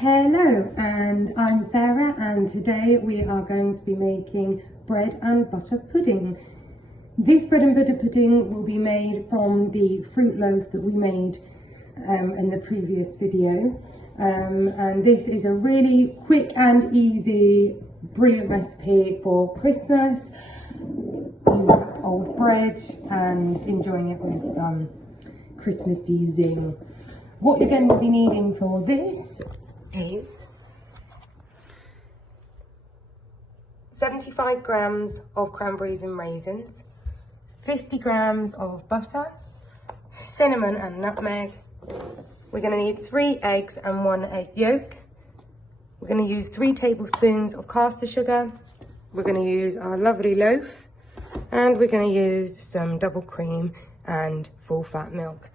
Hello, and I'm Sarah, and today we are going to be making bread and butter pudding. This bread and butter pudding will be made from the fruit loaf that we made in the previous video. And this is a really quick and easy, brilliant recipe for Christmas, using up old bread and enjoying it with some Christmassy zing. What you're going to be needing for this is 75 grams of cranberries and raisins, 50 grams of butter, cinnamon and nutmeg. We're going to need 3 eggs and 1 egg yolk. We're going to use 3 tablespoons of caster sugar. We're going to use our lovely loaf, and we're going to use some double cream and full fat milk.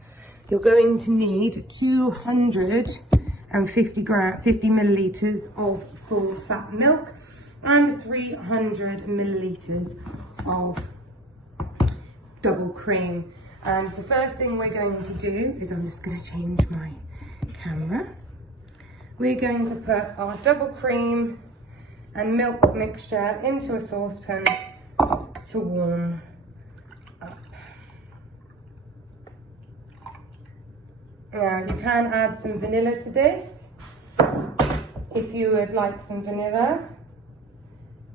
You're going to need 250 millilitres of full fat milk and 300 millilitres of double cream. And the first thing we're going to do is, I'm just going to change my camera. We're going to put our double cream and milk mixture into a saucepan to warm up. Now you can add some vanilla to this if you would like some vanilla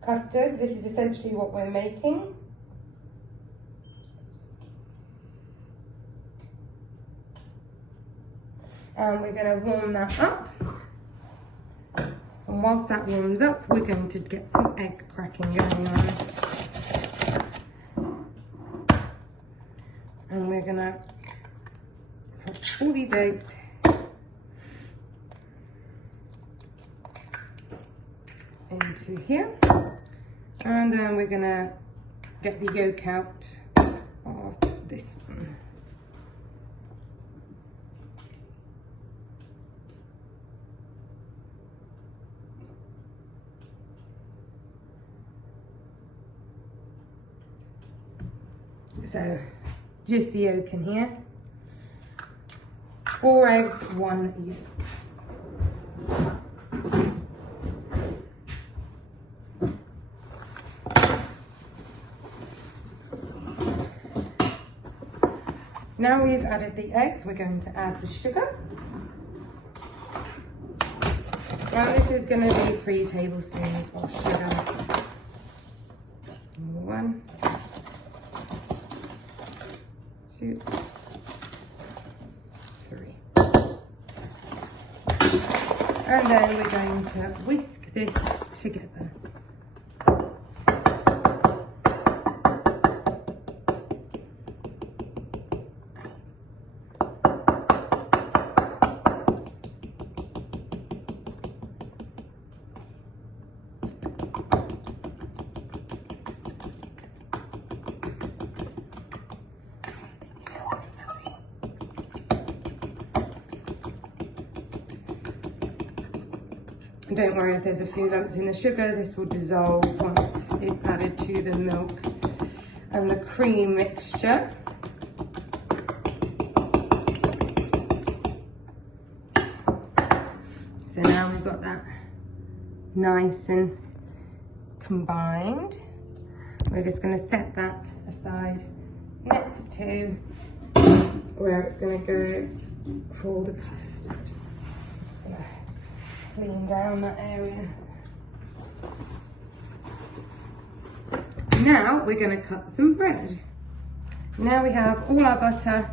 custard. This is essentially what we're making. And we're going to warm that up. And whilst that warms up, we're going to get some egg cracking going on. And we're going to put all these eggs into here. And then we're going to get the yolk out of this one. So just the yolk in here. 4 eggs, 1 yolk. Now we've added the eggs, we're going to add the sugar. Now this is going to be 3 tablespoons of sugar. 1, 2, 3. And then we're going to whisk this together. Don't worry if there's a few lumps in the sugar, this will dissolve once it's added to the milk and the cream mixture. So now we've got that nice and combined. We're just going to set that aside next to where it's going to go for the custard. Clean down that area. Now we're going to cut some bread. Now we have all our butter,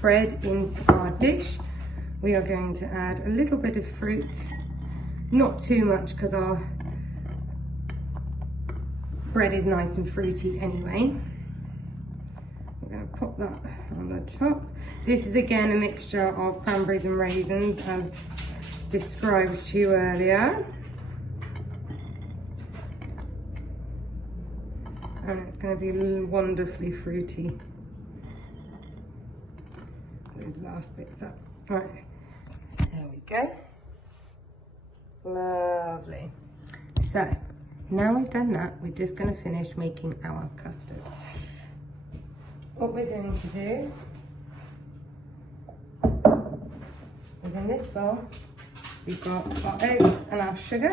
bread into our dish. We are going to add a little bit of fruit, not too much because our bread is nice and fruity anyway. We're going to pop that on the top. This is again a mixture of cranberries and raisins as described to you earlier, and it's going to be wonderfully fruity. Those last bits up. Right, there we go. Lovely. So now we've done that, we're just going to finish making our custard. What we're going to do is in this bowl we've got our oats and our sugar.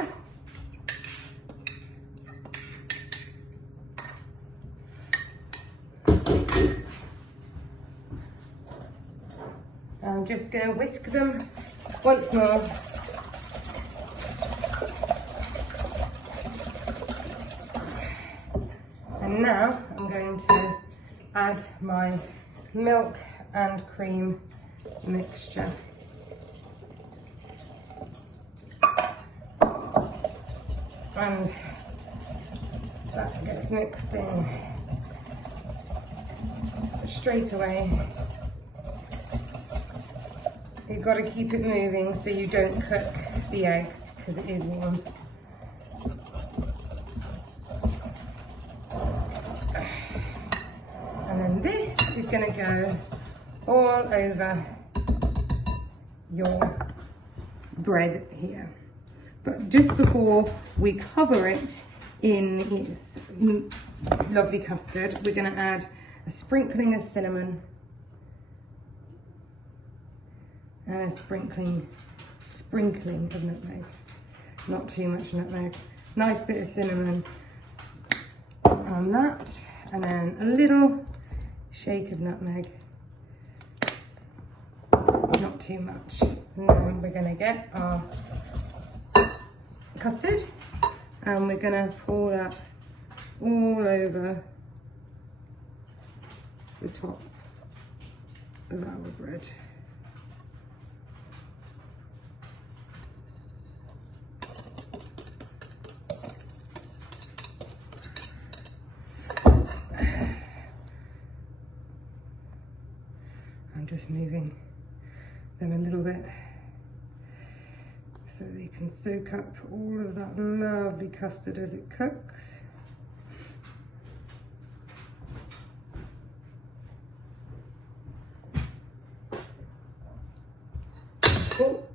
I'm just going to whisk them once more. And now I'm going to add my milk and cream mixture. And that gets mixed in straight away. You've got to keep it moving so you don't cook the eggs because it is warm. And then this is going to go all over your bread here. But just before we cover it in its lovely custard, we're going to add a sprinkling of cinnamon and a sprinkling of nutmeg. Not too much nutmeg. Nice bit of cinnamon on that, and then a little shake of nutmeg. Not too much. And then we're going to get our custard and we're going to pour that all over the top of our bread. I'm just moving them a little bit so they can soak up all of that lovely custard as it cooks. Cool.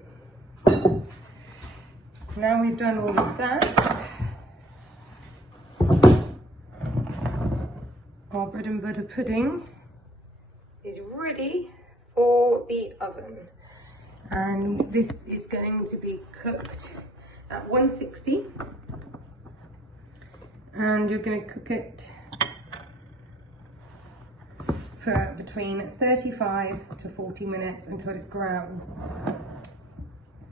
Now we've done all of that, our bread and butter pudding is ready for the oven. And this is going to be cooked at 160, and you're going to cook it for between 35 to 40 minutes until it's brown.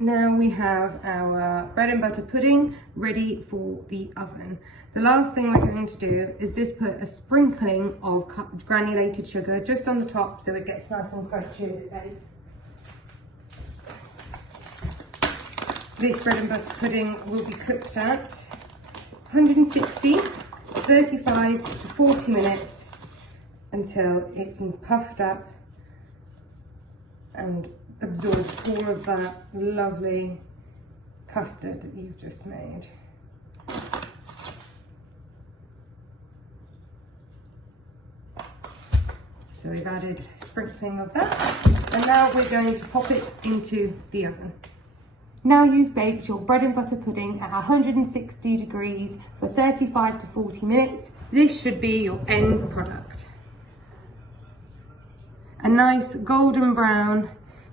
Now we have our bread and butter pudding ready for the oven. The last thing we're going to do is just put a sprinkling of granulated sugar just on the top so it gets nice and crunchy as it bakes. This bread and butter pudding will be cooked at 160, 35 to 40 minutes until it's puffed up and absorbed all of that lovely custard that you've just made. So we've added a sprinkling of that, and now we're going to pop it into the oven. Now you've baked your bread and butter pudding at 160 degrees for 35 to 40 minutes. This should be your end product. A nice golden brown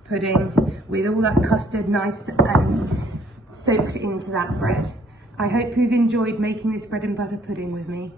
pudding with all that custard nice and soaked into that bread. I hope you've enjoyed making this bread and butter pudding with me.